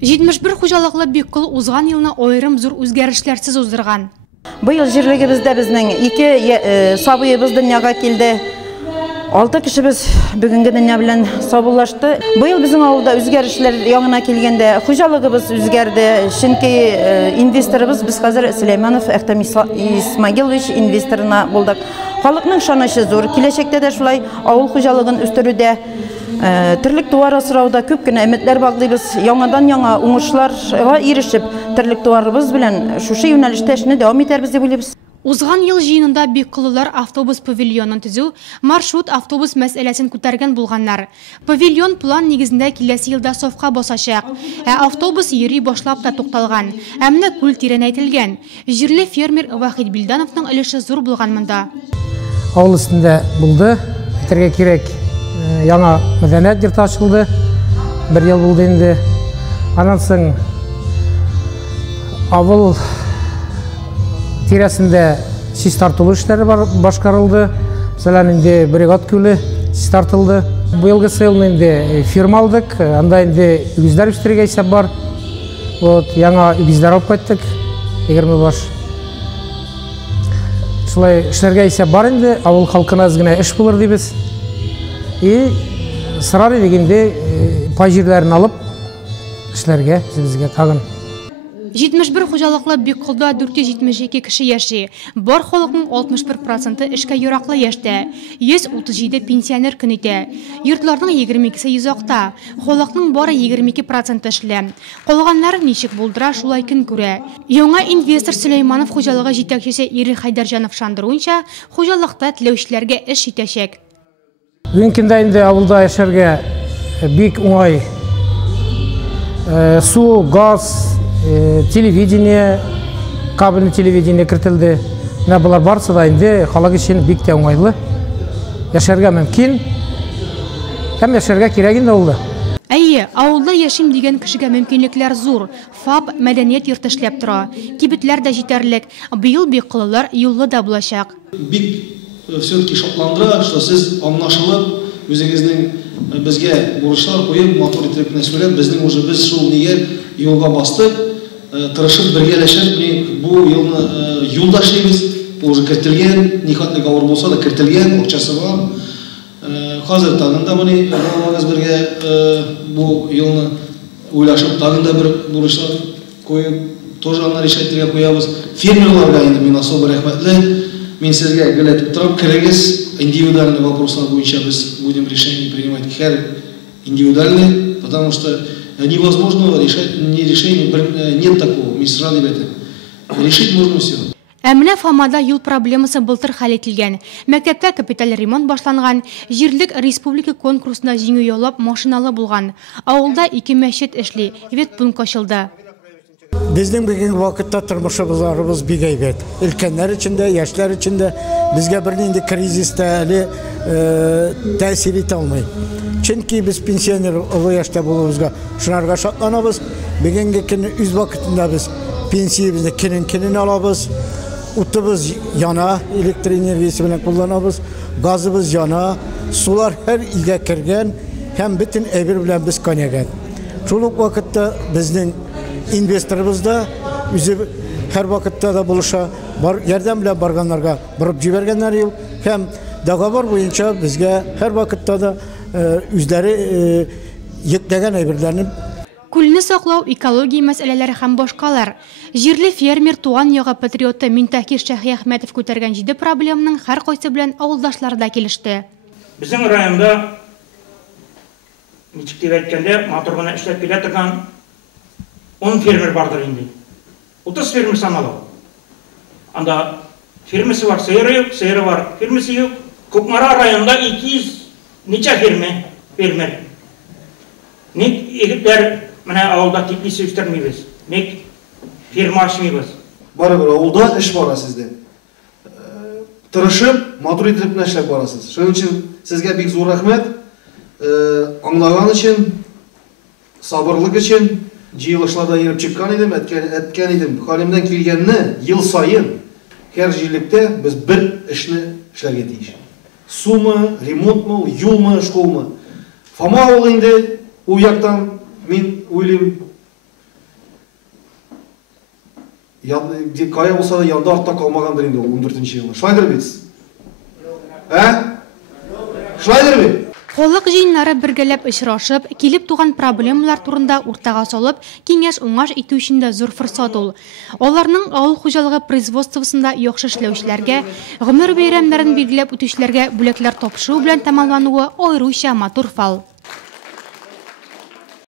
71 хуҗалыклы Биккул узган елны айрым зур үзгәрешләрсез уздырган. Быел җирлегебездә безнең 2 сабыебыз дөньяга килде. 6 кешебез бүгенге дөнья белән сабыллашты. Быел безнең авылда үзгәрешләр яңына килгәндә хуҗалыгыбыз үзгәрде. Чөнки инвесторыбыз без хәзер Сөләйманов Әхтәм Исмагилович инвесторына булдык. Халыкның шанышы зур. Киләчәктә дә шулай авыл хуҗалыгын үстерүдә терлек туар асрауда күп кенә өметләр баглыйбыз. Яңадан-яңа уңышларга ирешеп, терлек туарыбыз белән шушы юнәлештә эшне дәвам итәрбез дип уйлыйбыз. Узган ел җыенында Биккуллар автобус павильонын төзү, маршрут автобус мәсьәләсен күтәргән булганнар. Павильон план нигезендә киләсе елда совка басачак. Автобус йөри башлап та тукталган. Әмма күл тирәнәйтелгән. Җирле фермер Вахит Билдановның өлеше зур булган монда. Авыл өстендә булды. Әйтергә кирәк, яңа мәдәният йорты ачылды. 1 ел булды инде. Аннан соң авыл тирәсендә сис тартылу эшләре башкарылды. Мәсәлән, инде бригад күле сис тартылды. Быелгы елны инде фирма алдык. Анда инде үгезләр үстерергә исәп бар. Яңа үгезләр алып кайттык. 20 баш. Шулай эшләргә исәп бар инде. Авыл халкына гына эш булыр дибез. Сырар дигәндә пай җирләрен алып эшләргә безгә тагын 71 хуҗалыклы Биккулда 472 кеше яши. Бар халыкның 61% эшкә яраклы яшьтә. 137 пенсионер көн итә. Йортларның 22-се йозакта. Халыкның бары 22% эшлә. Калганнары ничек булдыра, шулай көн күрә. Яңа инвестор Сөләйманов хуҗалыгы җитәкчесе Ири Хайдарҗанов шандыруынча, хуҗалыкта теләүчеләргә эш итәчәк. Бүгенге көндә инде авылда яшәргә бик уңай. Су, газ, телевидение, кабельный телевидение кертелде. Булар барысы да инде халык өчен бик тә уңайлы. Яшәргә мөмкин. Һәм яшәргә кирәк инде авылда. Әйе, авылда яшим дигән кешегә мөмкинлекләр зур. ФАП мәдәният йорты эшләп тора. Кибетләр дә җитәрлек. Быел Биккуллар юллы да булачак. Бик все-таки шатландыра, что сез аңлашылып, үзегезнең безгә бурычлар куеп, мотор итеп нәрсәләр, безнең уже без шул нигә юлга бастык, тырышып бергәләшеп, бу елны юлда эшлибез, уже кертелгән, нихатлык авыр булса да кертелгән, акчасы бар. Хәзер тагын да моны балабыз бергә бу елны уйлашып, тагын да бер бурычлар куеп, тоже аны решать куябыз. Фермерларга инде мин особо рәхмәтле. Мин сезгә геләтеп торам, керегез, индивидуальный вопрослар буенча без будем решение принимать индивидуальные, потому что невозможно решать, нет такого, мисра дибәте. Решить можно все. Әмнә Фамада юл проблемасы былтыр хәл ителгән. Мәктәптә капиталь ремонт башланган, җирлек республика конкурсында җиңү яулап машиналы булган. Авылда 2 мәчет эшли, ветпункт ачылды. Безнең бүгенге вакытта тормышыбыз бик әйбәт. Өлкәннәр өчен дә, яшьләр өчен дә безгә бернинди кризиста әле тәэсир итә алмый. Чөнки без пенсионер олы яшьтә булуыбызга шунарга шатланабыз. Бүгенге көн үз вакытында без пенсиябызны көнен алабыз. Утыбыз яна, электр энергиясе белән кулланабыз. Газыбыз яна, сулар һәр илгә кергән һәм бөтен әйбер белән без канәгать. Шул ук вакытта безнең инвесторыбыз да үзе һәр вакытта да булыша, ярдәм белән барганнарга барып җибәргәннәр ел һәм договор буенча безгә һәр вакытта да үзләре йөкләгән әйберләрне Күлне саклау, экология мәсьәләләре һәм башкалар. Җирле фермер туган яга патриоты Минтахир Шәһиәхмәтов күтәргән 7 проблеманың һәр кайсы белән авылдашлары да килеште. Безнең районда ничек дип әйткәндә, мотор гына эшләп килә торган 10 фермер бардыр инде. 30 фермер саналу. Анда фермасы бар, сыйыры бар, фермасы юк. Кукмара районында 200 ничә фермер. Ник егетләр менә авылда теплица үстермибез. Ник ферма ачмыйбыз. Барыбер авылда эш бара сездә. Тырышып, мотор итеп эшләп барасыз. Шуның өчен сезгә бик зур рәхмәт. Аңлаган өчен, сабырлык өчен, җыелышларда йөреп чыккан идем, әткән идем. Хәлемдән килгәнне ел сайын һәр җирлектә без бер эшне эшләргә тиеш. Сумы, ремонтмы, юлмы, школмы. Фама авылы инде у яктан мин уйлыйм Кая болса да янда артта калмагандыр инде 14-нче елда. Шулайдыр бит? Шулайдыр бит? Холык җыеннары бергәләп очрашып, килеп туган проблемалар турында уртага салып, киңәш уңаш итү өчен дә зур форсат ул. Аларның авыл хуҗалыгы производствосында яхшы эшләүчеләргә, гомер бәйрәмнәрен билгеләп үтүчеләргә бүләкләр тапшыру белән тәмамлануы аеруча матур фал.